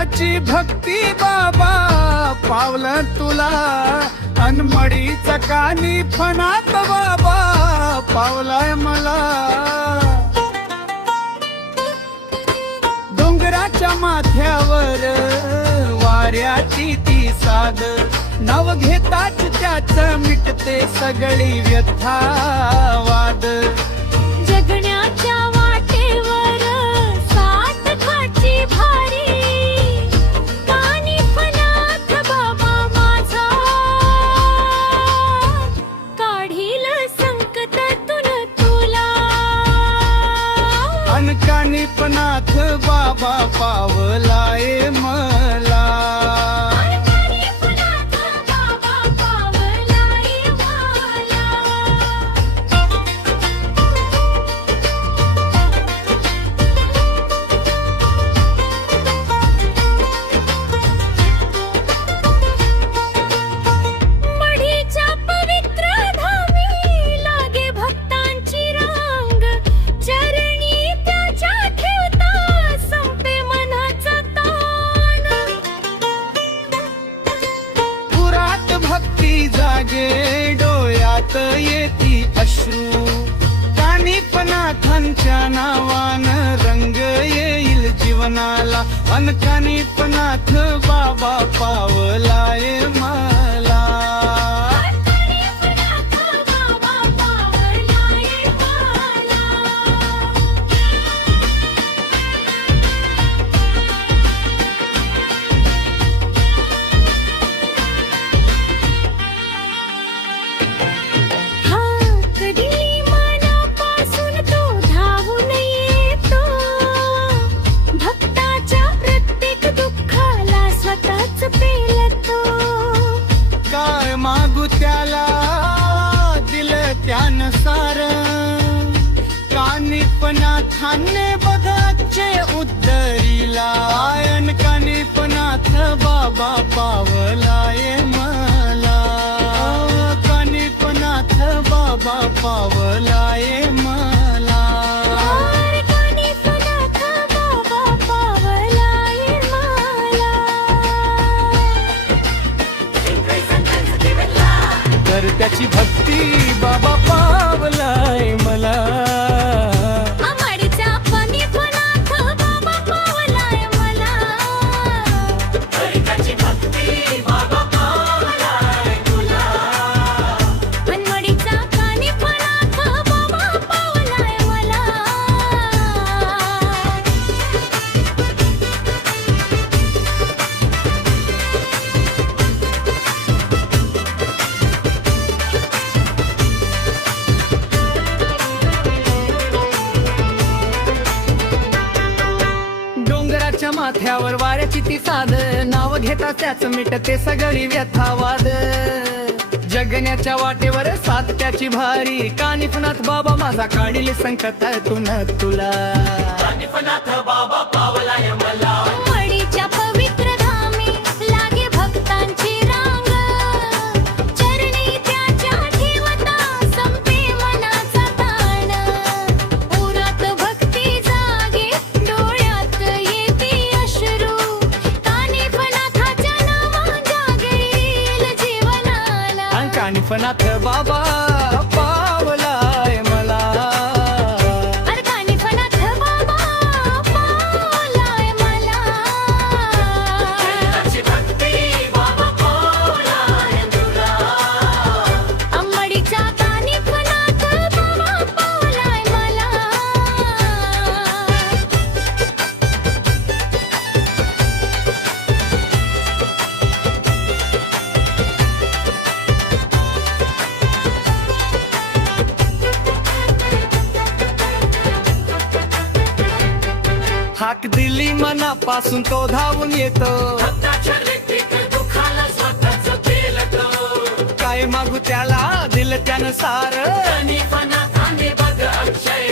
त्याची भक्ती बाबा पावलं तुला अनमडीचा कानी फणात बाबा पावलाय मला डोंगराच्या माथ्यावर वाऱ्याची ती साद नाव घेताच त्याच मिटते सगळी व्यथा वाद जगण्याच्या वाटेवर सात खाची भारी कानी फणात बाबा माझा काढील संकटातून तुला अनकानी पनाथ बाबा पावलाय मला जागे डोळ्यात येती अश्रू कानी पनाथांच्या नावान रंग येईल जीवनाला अनकानी पनाथ बाबा पावलाय मला त्याला दिलं त्यानुसार कानिपनाथाने बघाचे उद्धरीला आयन कानिपनाथ बाबा पावलाय मला कानिपनाथ बाबा पावलाय मला तर त्याची भक्ती बाबा पावलाय मला अमडीच्या पाणी फणात बाबा पावलाय मला त्याची भक्ती बाबा पावलाय तुला अनमडीच्या पाणी फणात बाबा पावलाय मला माथ्यावर वाऱ्याची ती साध नाव घेता त्याच मिटते सगळी व्यथावाद जगण्याच्या वाटेवर साथ त्याची भारी कानिफनाथ बाबा माझा काढील संकटातून तुला कानिफनाथ बाबा पावलाय मला मडीच्या पवित्र धामी लागे भक्तांची रांग चरणी त्याच्या ठेवता संपे मनाचा ताण उरात भक्ती जागे डोळ्यात येती अश्रू कानिफनाथाच्या नावा जागेल जीवनाला कानिफनाथ बाबा पावलाय मला अरे कानिफनाथ बाबा पावलाय मला त्याची भक्ती बाबा पावलाय तुला अमडीच्या कानिफनाथ बाबा पावलाय मला हाक दिली मनापासून तो धावून येतो काय मागू त्याला दिल त्यानुसार कानिफनाथाने बघ अक्षय